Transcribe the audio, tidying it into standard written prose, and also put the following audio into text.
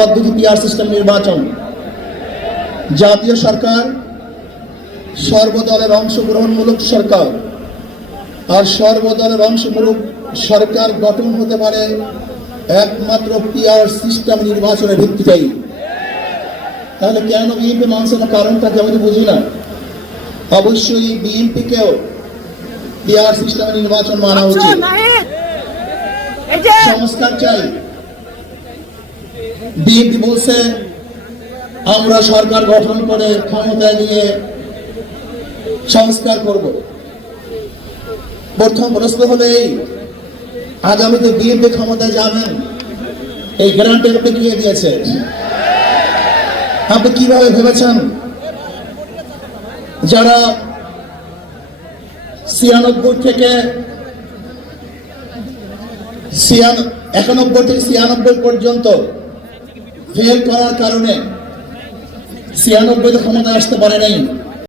পদ্ধতি PR system নির্বাচন, জাতীয় সরকার সর্বদলের অংশগ্রহণমূলক সরকার, আর সর্বদলের অংশমূলক সরকার গঠন হতে পারে একমাত্র পিআর সিস্টেম নির্বাচনের ভিত্তিতেই। তাহলে কেন বিএনপি মানছে না, কারণটা কি আমি বুঝি না। অবশ্যই বিএনপিকেও পিআর সিস্টেম নির্বাচন মানা উচিত। সংস্কার চাই। বিএনপি বলছে আমরা সরকার গঠন করে ক্ষমতায় নিয়ে সংস্কার করব। প্রথম প্রশ্ন হলো এই, আগামীতে বিএনপি ক্ষমতায় যাবেন, এই গ্যারান্টি আপনি কে দিয়েছে? আপনি কিভাবে ভেবেছেন যারা 91 থেকে 96 পর্যন্ত ফেল করার কারণে 96 ক্ষমতায় আসতে পারে নাই,